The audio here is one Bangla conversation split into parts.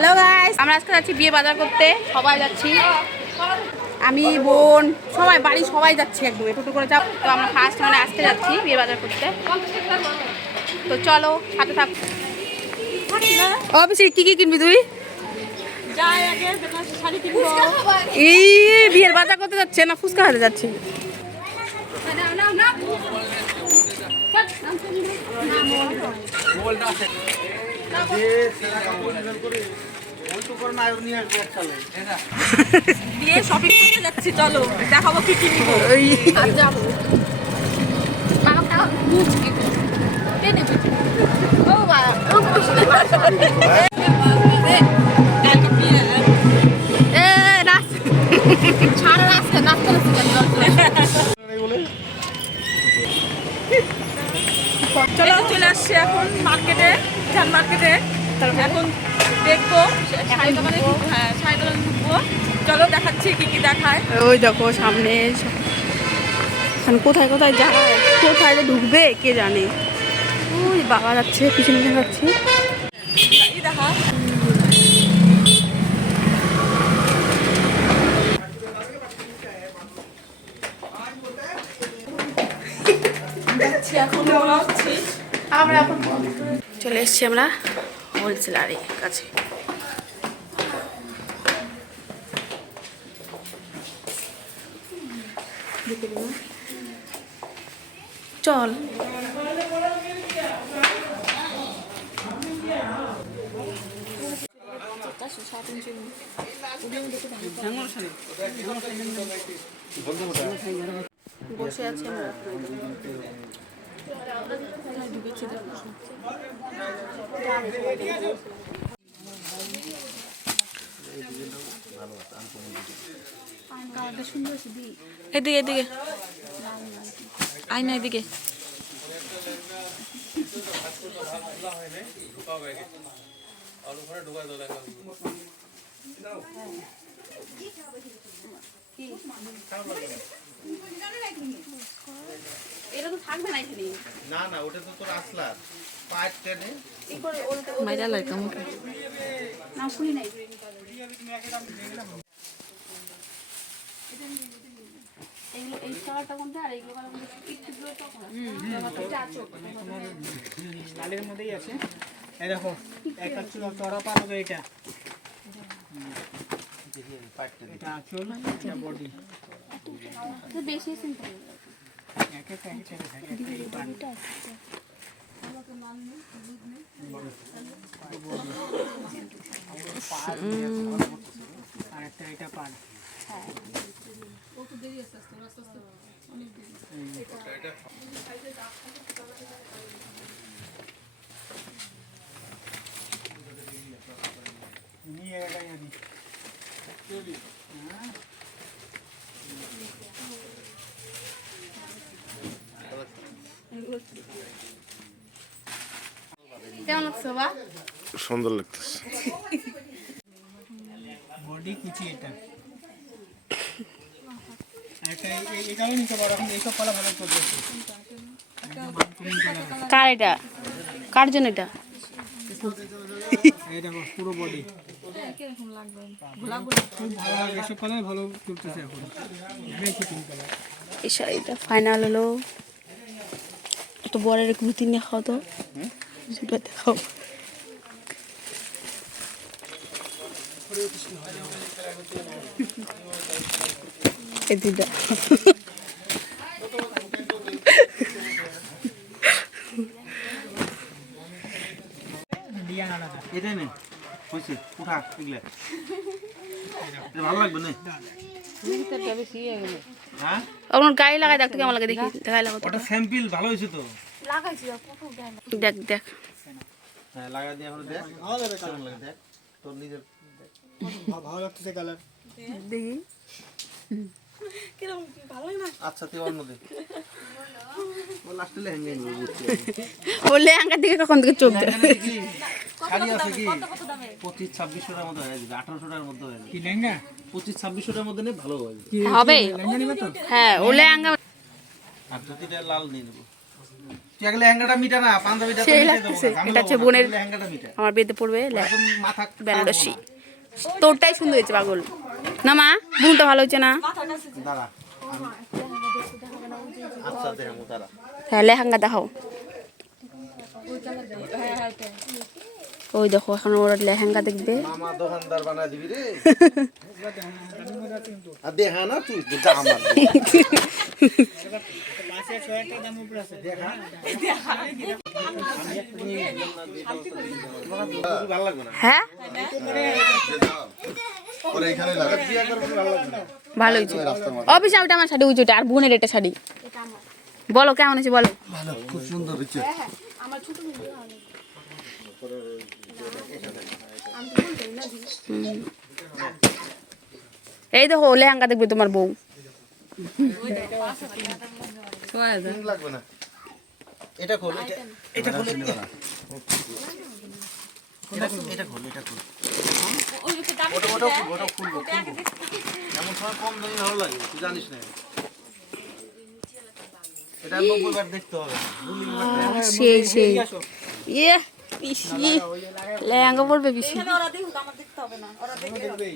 হ্যালো গাইস, আমরা আজকে যাচ্ছি বিয়ে বাজার করতে। সবাই যাচ্ছি, আমি বোন সবাই, বাড়ি সবাই যাচ্ছি একদম টোটো করে যাব। তো আমরা ফার্স্ট মানে আজকে যাচ্ছি বিয়ে বাজার করতে। তো চলো সাথে থাক। অবশ্যই কি কি কিনবি তুই? এই বিয়ের বাজার করতে যাচ্ছে না ফুচকা খেতে যাচ্ছে? বিয়ে শপিং করতে যাচ্ছি, চলো দেখাবো কি কি নিব। যাবো চলো চলে আসছি এখন মার্কেটে, ধান মার্কেটে। এখন দেখবো শাড়ি দোকানে, হ্যাঁ শাড়ি দোকানে ঢুকবো। চলো দেখাচ্ছি কি কি দেখায়। ওই দেখো সামনে কোথায় কোথায় যায়, কোথায় ঢুকবে কে জানে। ওই বাবা যাচ্ছে, পিছনে দেখাচ্ছি। দেখা চলে এসছি আমরা হোলসেলারের কাছে। চল বসে আছি আমরা, ঢুকেছি এদিকে এদিকে আয় না এদিকে। এটা তো থাকবে না এখানে। না না ওটা তো তোর আসলা পাইপ টেনে মাইরা লাগে আমাকে না শুনি নাই। এই কালারটা কোনটা আর এইগুলো কালার কোনটা? একটু ব্লু তো এটা আছে লালের মধ্যেই আছে। এই দেখো একটা চড়া পার হবে এটা। এটা আঁচল, এটা বডি। তো বেশি সিম্পল একে থাকে থাকে দুইটা আছে। আর একটা এটা পার। নিয়ে এটাই আনি। কেমন লাগছে বা? সুন্দর লাগতেছে। বডি কুচি এটা। একটা এটাও নিতে পারো, এখন এইসব কলা ভালো চলতেছে। কার এটা? কার জন্য এটা? এই দেখো পুরো বডি। কিরকম লাগবে? খুব ভালো লাগে, এসব কালার ভালো চলতেছে এখন। এই শাড়িটা ফাইনাল হলো। একটা বরের কুর্তি নিয়ে খাও তো, সেটা দেখাও। এই দুইটা এটাই নেই হয়েছে উঠা এগুলা এটা ভালো লাগবে না? হ্যাঁ আপনার গায়ে লাগাই দেখতে কেমন লাগে দেখি, গায়ে লাগাও তো। ওটা স্যাম্পল ভালো হয়েছে তো। দেখ দেখ হ্যাঁ লাগা দিয়ে এখন দেখ কেমন লাগে দেখ তোর নিজের ভালো লাগতেছে কালার। দেখি। কিরকম ভালো লাগে না? আচ্ছা তুই অন্য দে ও লাস্টে লেহেঙ্গা নিয়ে বুঝছি বললে আঙ্কার দিকে কখন থেকে চোখ দেয়। শাড়ি আছে কি 25-26 টাকার মধ্যে হয়ে যাবে, 1800 টাকার মধ্যে হয়ে যাবে। কি লেহেঙ্গা? 25-26 টাকার মধ্যে নিয়ে ভালো হয়ে যাবে। হবে লেহেঙ্গা নিবে তো? হ্যাঁ, ওলে আঙ্কা আর ধুতিটা লাল নিয়ে নেবো। তুই এক লেহেঙ্গাটা মিটা না, পাঞ্জাবিটা তো সেই মিটে দেবো লাগতেছে। না, এটা হচ্ছে বোনের লেহেঙ্গাটা মিটা। আমার বিয়েতে পড়বে এখন মাথা বেনারসি। তোরটাই সুন্দর হয়েছে পাগল না মা, বোনটা ভালো হচ্ছে না? দাঁড়া আচ্ছা দেখো দাঁড়া হ্যাঁ লেহেঙ্গা দেখাও। ওই দেখো এখন ওরা লেহেঙ্গা দেখবে। মামা দোকানদার বানা দিবি রে আর দেখা না তুই যা আমার পাশে 100 টাকা দাম উপরে আছে দেখা ভালো লাগবে না হ্যাঁ পরে এখানে লাগা বিয়া করব ভালো লাগবে না ভালো হয়েছে। অফিসে ওটা আমার শাড়ি উঁচুটা আর বোনের এটা শাড়ি। বলো কেমন আছে বলো। ভালো খুব সুন্দর হচ্ছে এই দেখো লেহেঙ্গা দেখবে তোমার বউ। পিঙ্ক লাগবে না এটা খোল এটা খোল এটা খোল ওটা খুলবো এমন সময় কম দামি ভালো লাগে তুই জানিস না এটা 90 বার দেখতে হবে সেই সেই ইয়ে পিসি লেহেঙ্গা পরবে পিসি। ওরা দেখুক, আমার দেখতে হবে না, ওরা দেখবে।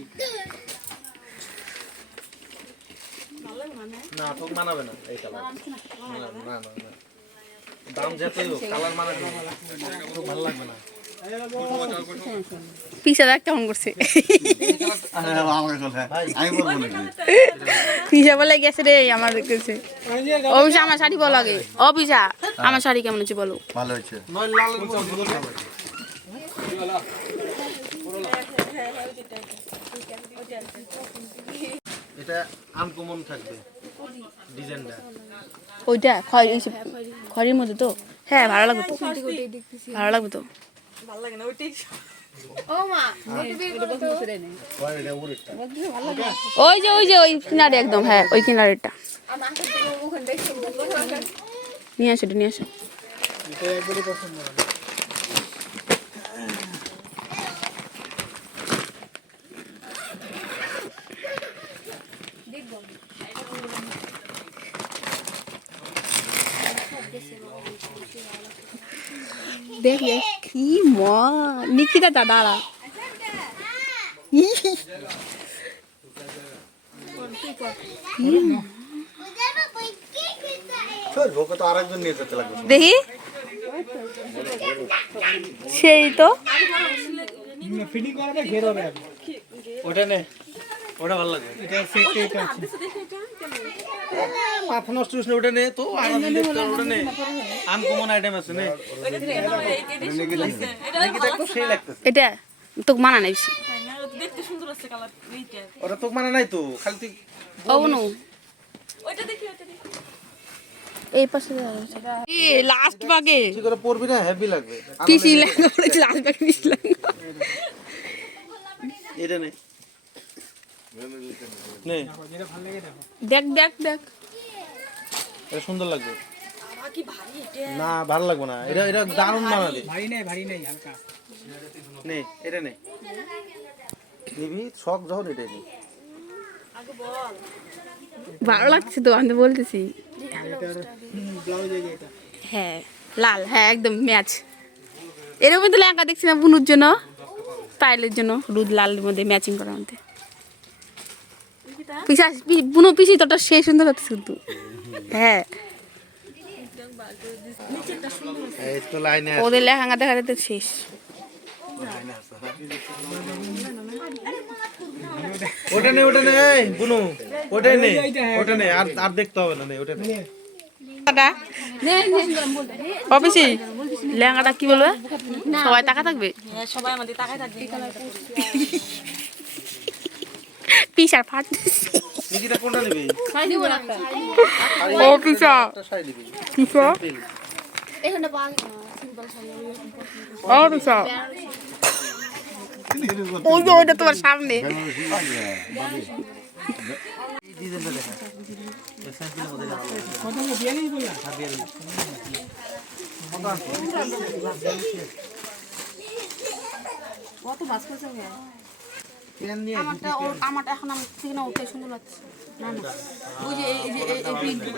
না তোকে মানাবে না এই কালার না দাম যতই হোক কালার মানাবে না তোকে ভালো লাগবে না পিসা দেখ কেমন করছে। আমি বলবো নাকি পিসা বলে গেছে রে আমার দেখতেছে। অফিসা আমার শাড়ি বলো আগে। অফিসা আমার শাড়ি কেমন হচ্ছে বলো। ভালো হয়েছে নয় লাল এটা আনকমন থাকবে ডিজাইনটা ওইটা খড়ির মধ্যে তো। হ্যাঁ ভালো লাগবে তো, ভালো লাগবে তো। ভালো লাগে না ওইটাই। ওই যে ওই কিনারে একদম, হ্যাঁ ওই কিনারেরটা নিয়ে আসো নিয়ে আসো। এটা একবারই পছন্দ হয় দেখ দেখ কি নিকিতা দাদা তো আরেকজন নিয়ে যেতে লাগবে দেখি সেই তো ফিটিং করাটা ঘের হবে আগে ওটা নে ওটা ভালো লাগবে এটা সেট এটা আছে মাথা নষ্ট হইছ না ওটা নে তো আনন্দ দেখতে ওটা নে আনকমন আইটেম আছে নে ওইটা থেকে না, এইটা লাগছে। এটা এটা খুব সেই লাগতেছে এটা তোকে মানা নাই বেশি। তাই না? ওটা দেখতে সুন্দর আছে কালার এইটা। ওটা তো মানে নাই তো খালি তুই অনু ওইটা দেখি, ওইটা দেখি। এই পাশে লাস্ট ভাগে কি করে পড়বি না হেভি লাগবে পিসি লেহেঙ্গা পরেছে লাস্ট ভাগে পিসি লেহেঙ্গা। এটা নে নে যেটা ভালো লাগে দেখো দেখ দেখ দেখ এটা সুন্দর লাগবে বাবা কি ভারী এটা। না ভালো লাগবে না এটা এটা দারুণ বানাবে ভারী নাই হালকা নে এটা নে নিবি শখ যখন এটাই নি আগে বল। ভালো লাগছে তো আমি তো বলতেছি। এটার ব্লাউজ এই যে এটা হ্যাঁ লাল, হ্যাঁ একদম ম্যাচ। এরকম তো লেহেঙ্গা দেখছি না বুনুর জন্য, পায়েলের জন্য হলুদ লালের মধ্যে ম্যাচিং করার মধ্যে। পিসা বুনু পিসি তোটা সেই সুন্দর হচ্ছে কিন্তু। হ্যাঁ এই তো লাইনে ওদের লেহেঙ্গা দেখা যেতে শেষ। ওটা নে এই বুনু ওটাই নে ওটা নে আর আর দেখতে হবে না নে ওটা নে অফিসি লেহেঙ্গাটা কি বলবে সবাই টাকা থাকবে। হ্যাঁ, সবাই আমাদের তাকায় থাকবে। পিসার ফাট নিকিতা কোনটা নিবি ও পিসা একটা শাড়ি দিবি পিসা ও পিসা ওই যে ওইটা তোমার সামনে। ডিজাইনটা দেখা এই স্যাম্পলের মধ্যে ভালো লাগবে কত দিয়ে নেই বললা আর দিয়ে দিবি পেন নিয়ে আমারটা এখন আমার থেকে না ওটাই সুন্দর লাগছে। না না ওই যে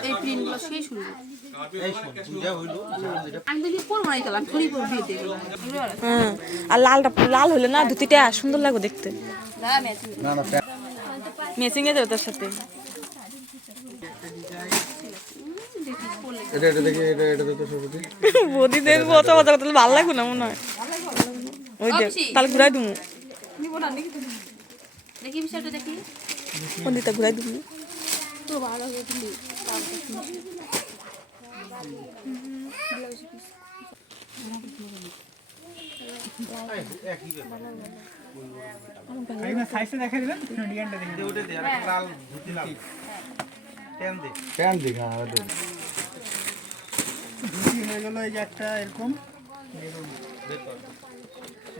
এই প্রিন্টগুলো সেই সুন্দর। এই শোন বুঝা হইলো আমি বলি পরবো না এই কালার থরি পরে দিয়ে দেবো। হ্যাঁ আর লালটা লাল হলে না ধুতিটা সুন্দর লাগবে দেখতে। দাঁড়া ম্যাচিং না না ম্যাচিং এ যাবে তার সাথে। এটা দেখি এটা তো সবুজ বদিদের বচা বচা করতে ভালো লাগবে না মনে হয়। ওই দেখ তাহলে ঘুরাই দিমু। দেখি বিষয়টা দেখি কোন দিকটা ঘুরাই দিমু। তো ভালো হয়ে দিলি একবার সাইজটা দেখে দিবেন ডিজাইনটা দেখে দিবেন। ওটা দে আর একটা লাল ধুতি লাল পেন দে হ্যাঁ দে ধুতি হয়ে গেল এই যে একটা এরকম মেরুন বের কর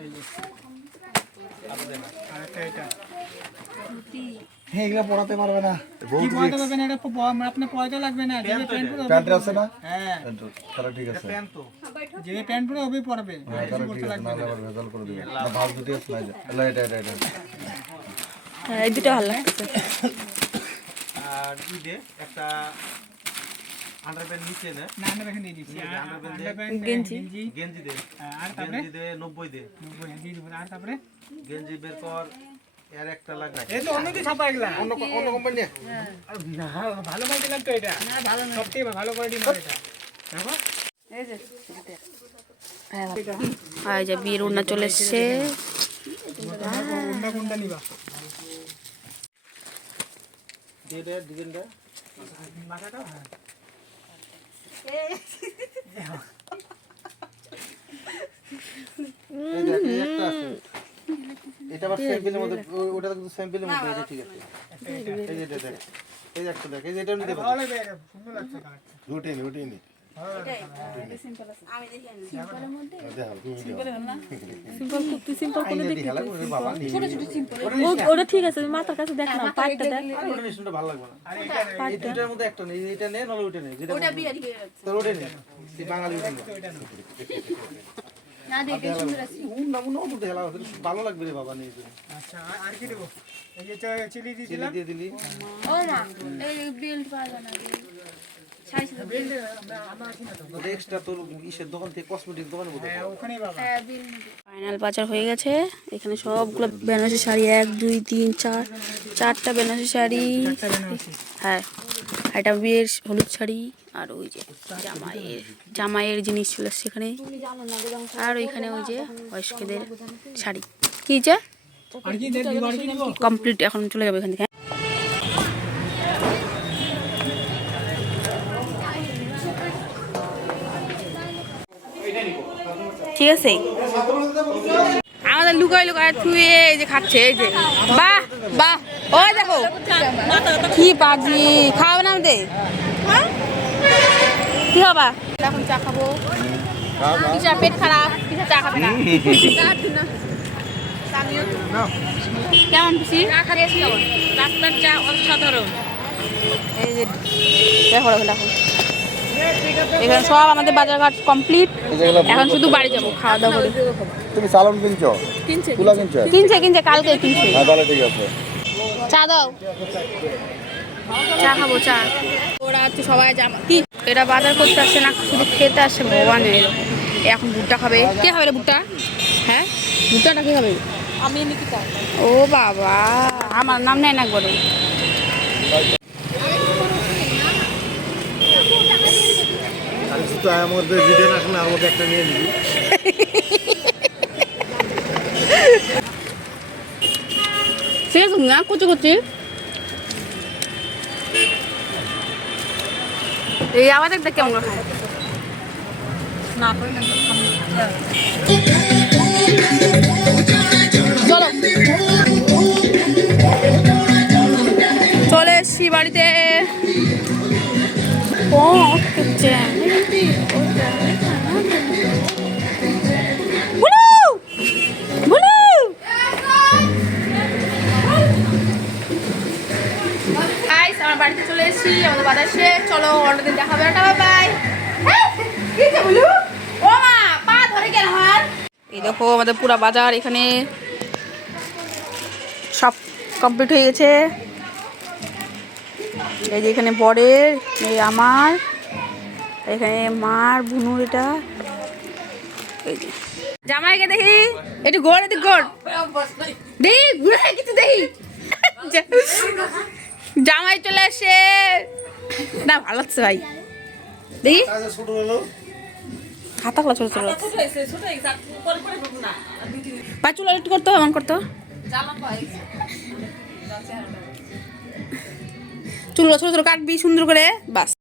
এই যে আর দে না আর একটা এটা হ্যাঁ এগুলা পড়াতে পারবে না কি পড়াতে পারবেন এটা আপনি পড়াতে লাগবে না যে প্যান্ট পরে প্যান্ট আছে না হ্যাঁ তাহলে ঠিক আছে প্যান্ট তো যে প্যান্ট পরে ওই পড়বে তাহলে ঠিক আছে না আবার ভেজাল করে দিবে না ভাব ধুতি আছে না এটা হ্যাঁ এই দুটো ভালো লাগছে। আর ই দে একটা আন্ডারপ্যান্ট নিচে না না আমরা এখানে দিয়ে দিচ্ছি আন্ডারপ্যান্ট গেঞ্জি। গেঞ্জি দে আর তারপরে গেঞ্জি দে 90 দে 90 দিয়ে দিবেন আর তারপরে গেঞ্জি বের কর এর একটা লাগবে এই তো অন্য কি ছাপা এগুলা অন্য কোম্পানি না ভালো কোয়ালিটি লাগতো এটা না ভালো না সবথেকে ভালো কোয়ালিটি মাল এটা দেখো এই যে আর এই যে বিয়ের ওড়না চলে এসছে। কোনটা নিবা দে ডিজাইনটা মাথাটা হ্যাঁ এই দেখ এই একটা আছে এটা আবার স্যাম্পলের মধ্যে ওটা কিন্তু স্যাম্পলের মধ্যে এটা ঠিক আছে এই যে দেখ এই যে একটা দেখ এই যে এটা নিতে ভালো পারো লাগবে এটা সুন্দর লাগছে কালারটা রুটিন আমি দেখি আনি দেখো তুমি সিম্পল কুর্তি সিম্পল কোন দেখো দেখতে খেলা করে বাবা নিয়ে ছোট ছোট সিম্পল ওটা ঠিক আছে মাথার কাছে দেখ না পাটটা দেখ। ওটা নিশ্চয়ই ভালো লাগবে না আর এটা এই দুটার মধ্যে একটা নেই এটা নে নাহলে ওটা নে যেটা ওটা বিয়ারি হয়ে যাচ্ছে তোর ওটা নে এই বাঙালি ওটা নে এটা না না দেখে সুন্দর আছে না মনে হয় তো খেলা ভালো লাগবে রে বাবা নিয়ে তুমি আচ্ছা আর কি দেবো এই যে চিলি চিলি দিয়েছিলাম দিয়ে দিলি ও মা এই বেল্ট পাওয়া না শাড়ি সাথে বিল আমরা আছি না তো ওটা এক্সট্রা তোর ইসের দোকান থেকে কসমেটিক দোকানে বোধ হ্যাঁ ওখানেই বাবা বিল ফাইনাল বাজার হয়ে গেছে। এখানে সবগুলো বেনারসি শাড়ি 1 2 3 4 চারটা বেনারসি শাড়ি। হ্যাঁ এটা বিয়ের হলুদ শাড়ি আর ওই যে জামাইয়ের জিনিস ছিল সেখানে আর ওইখানে ওই যে বয়স্কদের শাড়ি কি যে আর কি দেব আর কি দেব কমপ্লিট এখন চলে যাবে এখান থেকে। ঠিক আছে আমাদের লুকায় লুকায় থুয়ে এই যে খাচ্ছে এই যে বাহ বাহ ওই দেখো কি পাজি খাওয়াবে না আমাদের কি খাবা এখন চা খাবো পিসা পেট খারাপ পিসা চা খাবে না কেমন পিসি রাস্তার চা অসাধারণ এই যে দেখো দেখো এখানে সব আমাদের বাজারঘাট কমপ্লিট এখন শুধু বাড়ি যাবো খাওয়া দাওয়া করে তুমি সালন কিনছো তুলা কিনছো কিনছে কালকে কিনছে হ্যাঁ তাহলে ঠিক আছে চা দাও চা খাবো চা ওরা হচ্ছে সবাই জামা কি এরা বাজার করতে আসছে না শুধু খেতে আসছে ভগবানের এখন ভুট্টা খাবে কে খাবে রে ভুট্টা হ্যাঁ ভুট্টাটা কে খাবে আমি নিকিতা ও বাবা আমার নাম নেয় না একবারও আমি শুধু আমার ভিডিও না শুনে আমাকে একটা নিয়ে নিবি ঠিক আছে না কুচি কুচি এই আবার দেখ কেমন খায় না করে না চলো চলে এসছি বাড়িতে ও হচ্ছে আমার বাড়িতে চলে এসেছি আমাদের বাজার শেষ চলো অন্যদিন দেখা হবে বাই ও মা পা ধরে কেন হাত এই দেখো আমাদের পুরা বাজার এখানে সব কমপ্লিট হয়ে গেছে। এই যে এখানে বরের, এই আমার, এখানে মার, বুনুর, এটা এই যে জামাইকে দেখি একটু গোড়, একটু গোড় দেখি, ঘুরে কিছু দেখি। জামাই চলে আসে না, ভালো লাগছে ভাই। দেখি ছোট হলো হাতাগুলো ছোট ছোট পা চুল একটু করতে হবে, এমন করতে হবে। চুলগুলো ছোট ছোট কাটবি সুন্দর করে, বাস।